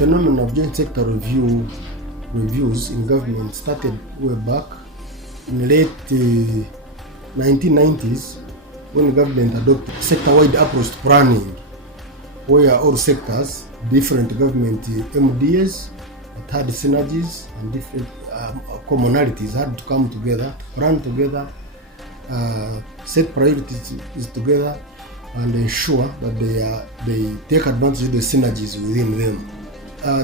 phenomenon of joint sector reviews in government started way back in late 1990s when the government adopted sector-wide approach to planning, where all sectors, different government MDAs, that had synergies and different commonalities had to come together, plan together, set priorities together, and ensure that they take advantage of the synergies within them.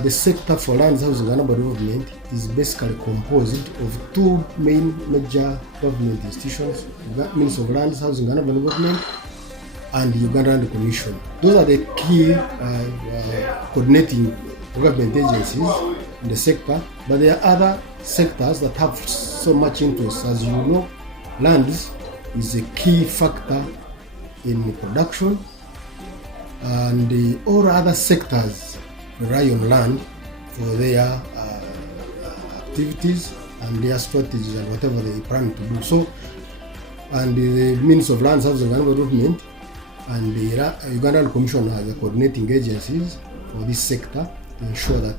The sector for lands, housing and urban development is basically composed of two major government institutions: Ministry of Lands, Housing and Urban Development, and the Uganda Land Commission. Those are the key coordinating government agencies in the sector, but there are other sectors that have so much interest. As you know, lands is a key factor in production, and all other sectors rely on land for their activities and their strategies and whatever they plan to do. So, and the Ministry of Lands, Housing and Development and the Ugandan Commission are the coordinating agencies for this sector to ensure that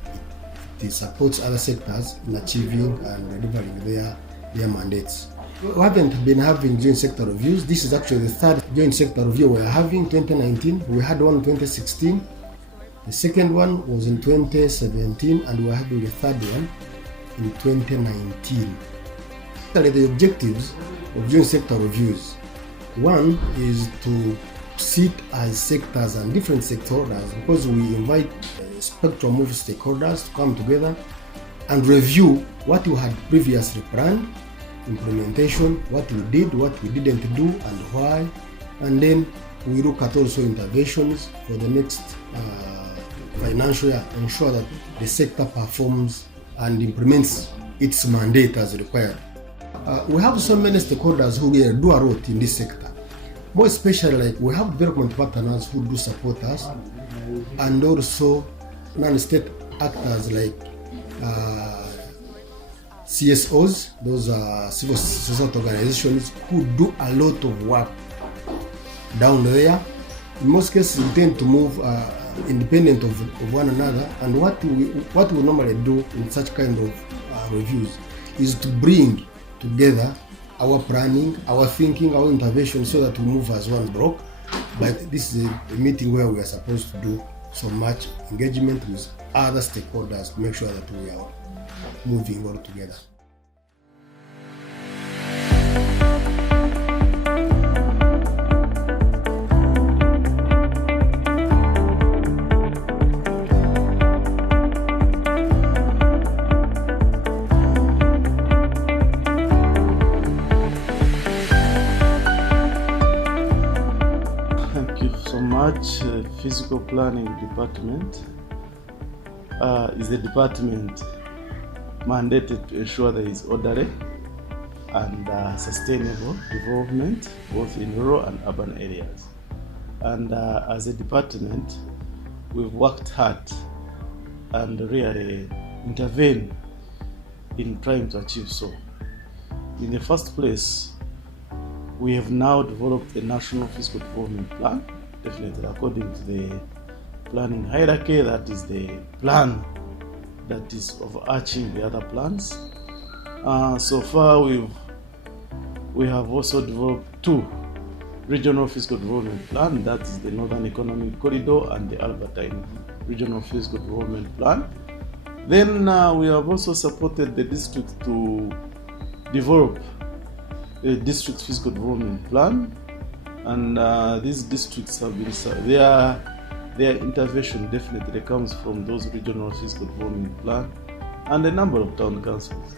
it supports other sectors in achieving and delivering their mandates. We haven't been having joint sector reviews. This is actually the third joint sector review we are having in 2019. We had one in 2016. The second one was in 2017, and we are having a third one in 2019. The objectives of joint sector reviews: one is to sit as sectors and different stakeholders, because we invite a spectrum of stakeholders to come together and review what we had previously planned, implementation, what we did, what we didn't do, and why. And then we look at also interventions for the next financial year, ensure that the sector performs and implements its mandate as required. We have so many stakeholders who really do a lot in this sector. More especially, like, we have development partners who do support us, and also non-state actors like CSOs, those are civil society organizations who do a lot of work down there. In most cases, we tend to move independent of one another, and what we normally do in such kind of reviews is to bring together our planning, our thinking, our intervention, so that we move as one block. But this is a meeting where we are supposed to do so much engagement with other stakeholders to make sure that we are moving all together. Physical planning department is the department mandated to ensure there is orderly and sustainable development both in rural and urban areas. And as a department, we've worked hard and really intervened in trying to achieve so. In the first place, we have now developed a national physical development plan, definitely according to the planning hierarchy. That is the plan that is overarching the other plans. So far, we have also developed two regional physical development plans. That is the Northern Economic Corridor and the Albertine Regional Physical Development Plan. Then we have also supported the district to develop a district physical development plan. And these districts have been, their intervention definitely comes from those regional physical development plan and a number of town councils.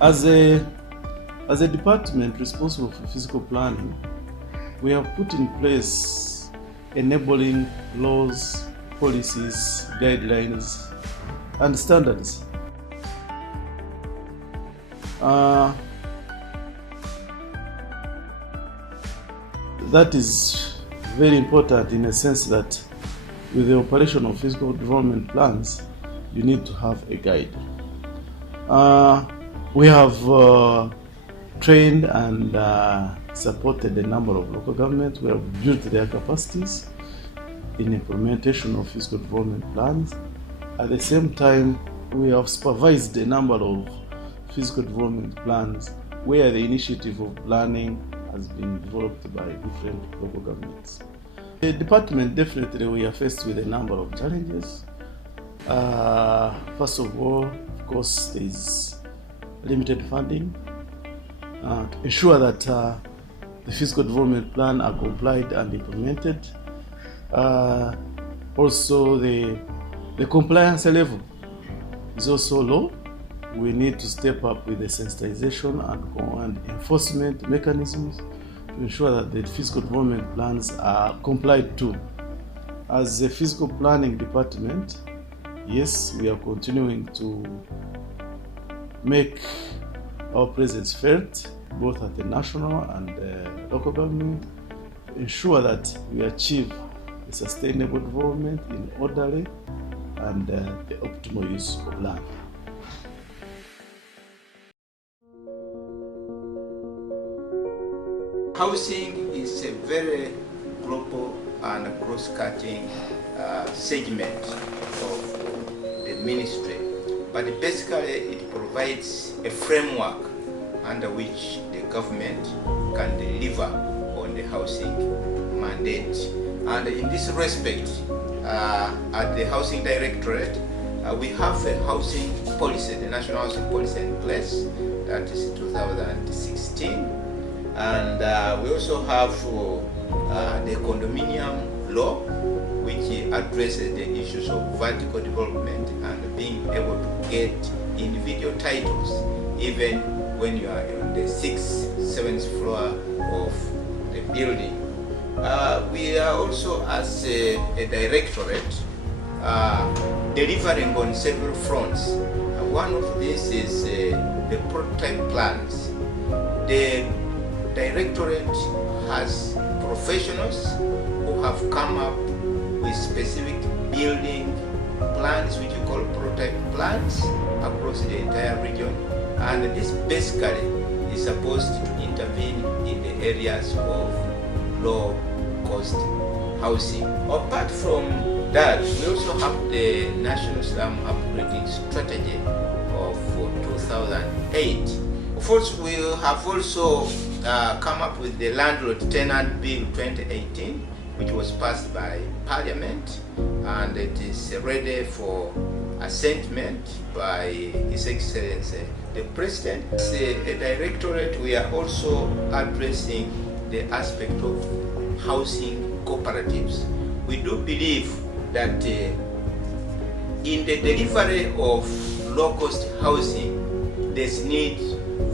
As a department responsible for physical planning, we have put in place enabling laws, policies, guidelines, and standards. That is very important in a sense that with the operation of physical development plans, you need to have a guide. We have trained and supported a number of local governments. We have built their capacities in implementation of physical development plans. At the same time, we have supervised a number of physical development plans where the initiative of planning has been developed by different local governments. The department, definitely we are faced with a number of challenges. First of all, of course, there is limited funding to ensure that the physical development plan are complied and implemented. Also, the compliance level is also low. We need to step up with the sensitization and enforcement mechanisms to ensure that the physical development plans are complied to. As a physical planning department, yes, we are continuing to make our presence felt both at the national and local government to ensure that we achieve a sustainable development in orderly and the optimal use of land. Housing is a very global and cross-cutting segment of the ministry, but basically it provides a framework under which the government can deliver on the housing mandate. And in this respect, at the Housing Directorate, we have a housing policy, the National Housing Policy in place, that is 2016. And we also have the condominium law, which addresses the issues of vertical development and being able to get individual titles even when you are on the 6th, 7th floor of the building. We are also, as a directorate, delivering on several fronts. One of these is the prototype plans. The directorate has professionals who have come up with specific building plans, which we call prototype plans, across the entire region, and this basically is supposed to intervene in the areas of low cost housing. Apart from that, we also have the National Slum Upgrading Strategy of 2008. Of course, we have also come up with the Landlord Tenant Bill 2018, which was passed by Parliament, and it is ready for assentment by His Excellency the President. As a directorate, we are also addressing the aspect of housing cooperatives. We do believe that in the delivery of low-cost housing, there's need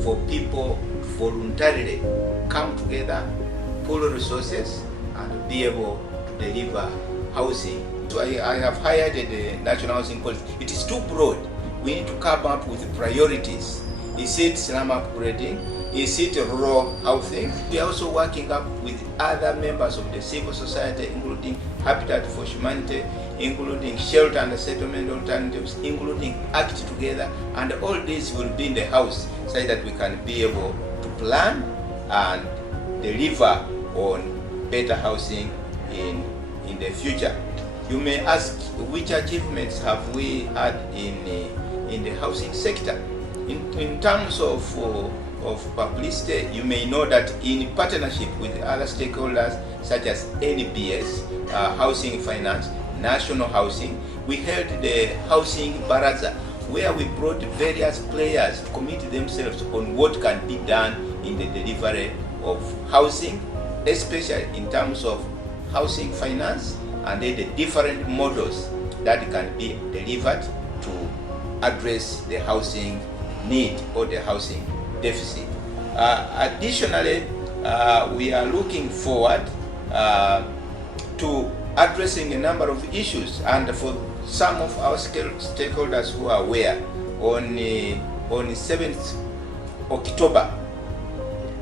for people to voluntarily come together, pool resources, and be able to deliver housing. So I have hired the National Housing Policy. It is too broad. We need to come up with priorities. Is it slum upgrading? Is it rural housing? We are also working up with other members of the civil society, including Habitat for Humanity, including Shelter and Settlement Alternatives, including Act Together, and all this will be in the house so that we can be able to plan and deliver on better housing in the future. You may ask, which achievements have we had in the housing sector? In terms of publicity, you may know that in partnership with other stakeholders such as NBS, Housing Finance, National Housing, we held the Housing Baraza, where we brought various players to commit themselves on what can be done in the delivery of housing, especially in terms of housing finance and then the different models that can be delivered to address the housing need or the housing deficit. Additionally, we are looking forward to addressing a number of issues, and for some of our stakeholders who are aware, on 7th October,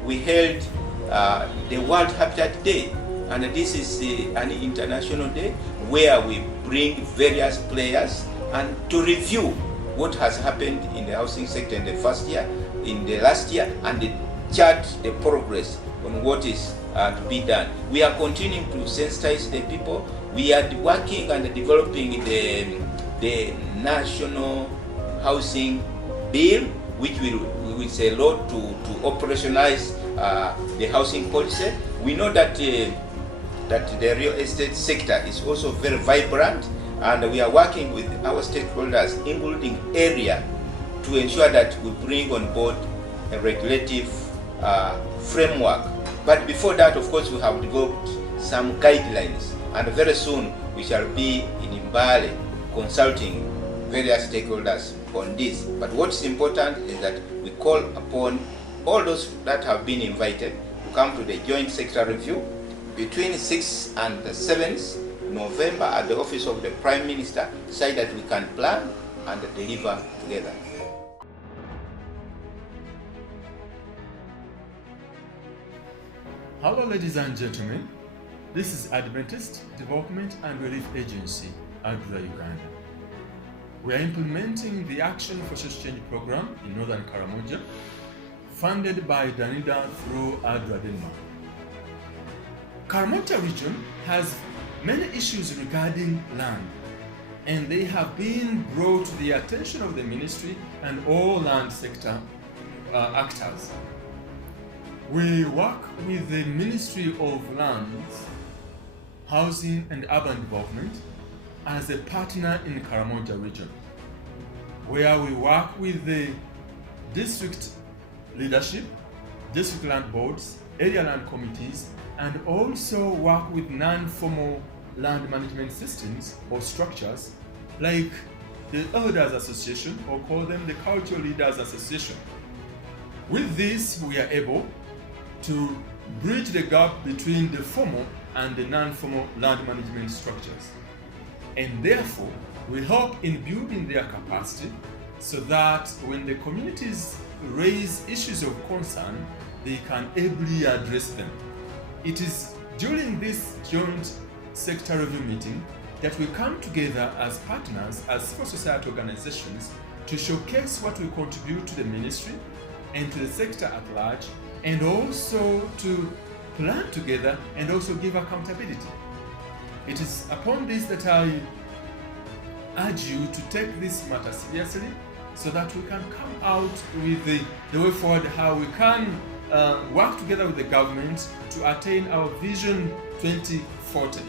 we held the World Habitat Day, and this is an international day where we bring various players and to review what has happened in the housing sector in the last year, and chart the progress on what is to be done. We are continuing to sensitize the people. We are working and developing the the National Housing Bill, which will say a lot to operationalize the housing policy. We know that that the real estate sector is also very vibrant, and we are working with our stakeholders, including area, to ensure that we bring on board a regulative framework. But before that, of course, we have developed some guidelines, and very soon we shall be in Mbale consulting various stakeholders on this. But what's important is that we call upon all those that have been invited to come to the joint sector review between 6th and the 7th November at the office of the Prime Minister, so that we can plan and deliver together. Hello ladies and gentlemen, this is Adventist Development and Relief Agency, ADRA, Uganda. We are implementing the Action for Social Change program in Northern Karamoja, funded by Danida through ADRA Denmark. Karamoja region has many issues regarding land, and they have been brought to the attention of the ministry and all land sector actors. We work with the Ministry of Lands, Housing and Urban Development as a partner in Karamoja region, where we work with the district leadership, district land boards, area land committees, and also work with non-formal land management systems or structures like the Elders Association, or call them the Cultural Leaders Association. With this, we are able to bridge the gap between the formal and the non-formal land management structures. And therefore, we help in building their capacity so that when the communities raise issues of concern, they can ably address them. It is during this joint sector review meeting that we come together as partners, as civil society organizations, to showcase what we contribute to the ministry and to the sector at large, and also to plan together and also give accountability. It is upon this that I urge you to take this matter seriously so that we can come out with the way forward, how we can work together with the government to attain our Vision 2040.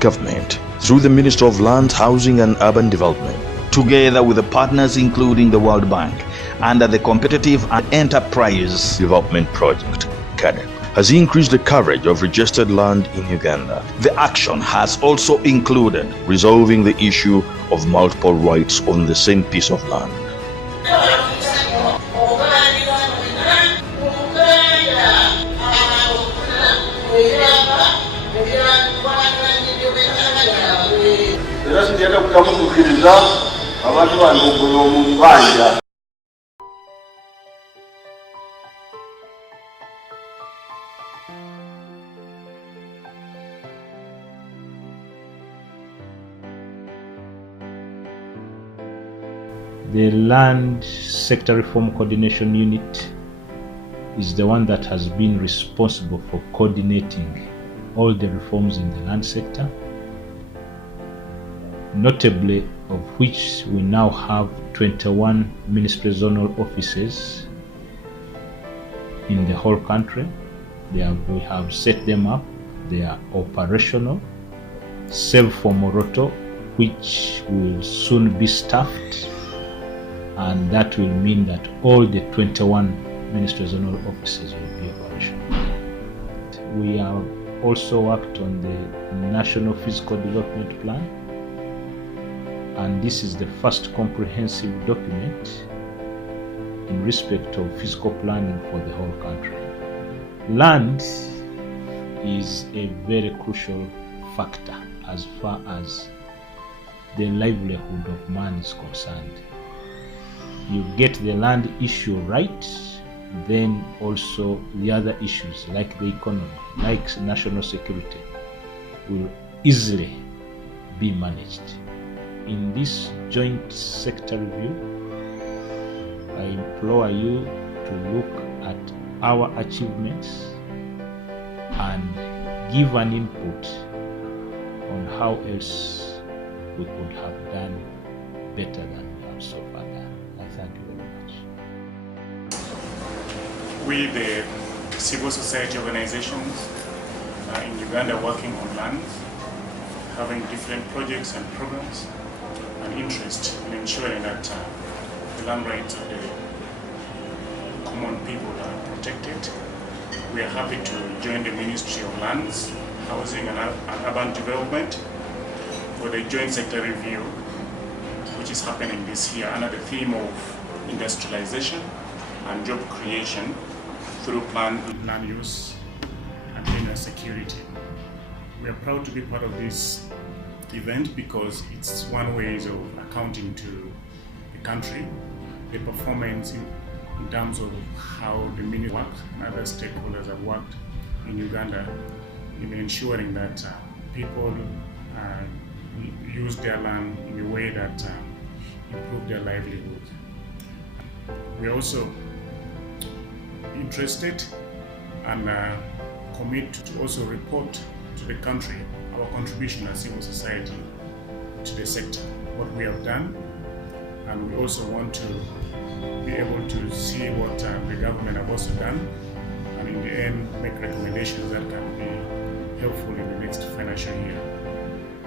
Government, through the Ministry of Land, Housing and Urban Development, together with the partners including the World Bank, under the Competitive and Enterprise Development Project, CADEP, has increased the coverage of registered land in Uganda. The action has also included resolving the issue of multiple rights on the same piece of land. The Land Sector Reform Coordination Unit is the one that has been responsible for coordinating all the reforms in the land sector, notably of which we now have 21 ministry zonal offices in the whole country. We have set them up, they are operational, save for Moroto, which will soon be staffed, and that will mean that all the 21 ministry zonal offices will be operational. We have also worked on the National Physical Development Plan, and this is the first comprehensive document in respect of physical planning for the whole country. Land is a very crucial factor as far as the livelihood of man is concerned. You get the land issue right, then also the other issues like the economy, like national security, will easily be managed. In this joint sector review, I implore you to look at our achievements and give an input on how else we could have done better than we have so far done. I thank you very much. We, the civil society organizations in Uganda, working on lands, having different projects and programs, and interest in ensuring that the land rights of the common people are protected. We are happy to join the Ministry of Lands, Housing and Urban Development for the joint sector review, which is happening this year under the theme of industrialization and job creation through planned land use and inner security. We are proud to be part of this event because it's one way of accounting to the country, the performance in terms of how the ministry worked and other stakeholders have worked in Uganda in ensuring that people use their land in a way that improve their livelihood. We are also interested and commit to also report to the country our contribution as civil society to the sector, what we have done, and we also want to be able to see what the government have also done, and in the end make recommendations that can be helpful in the next financial year.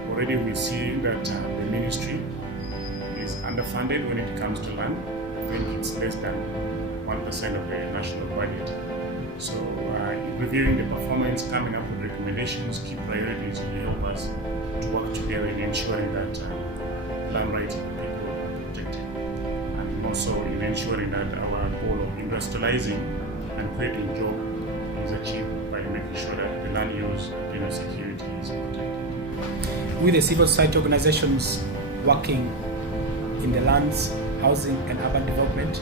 Already we see that the ministry is underfunded when it comes to land. I think it's less than 1% of the national budget. So reviewing the performance, coming up with recommendations, key priorities will help us to work together in ensuring that land rights of the people are protected. And also in ensuring that our goal of industrializing and creating jobs is achieved by making sure that the land use and security is protected. With the civil society organizations working in the lands, housing and urban development,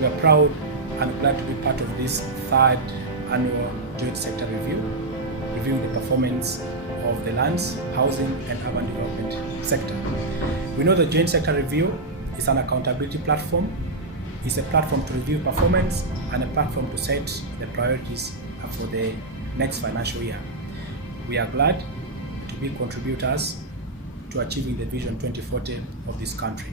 we are proud and glad to be part of this third annual joint sector review, reviewing the performance of the lands, housing and urban development sector. We know the joint sector review is an accountability platform. It's a platform to review performance and a platform to set the priorities for the next financial year. We are glad to be contributors to achieving the Vision 2040 of this country.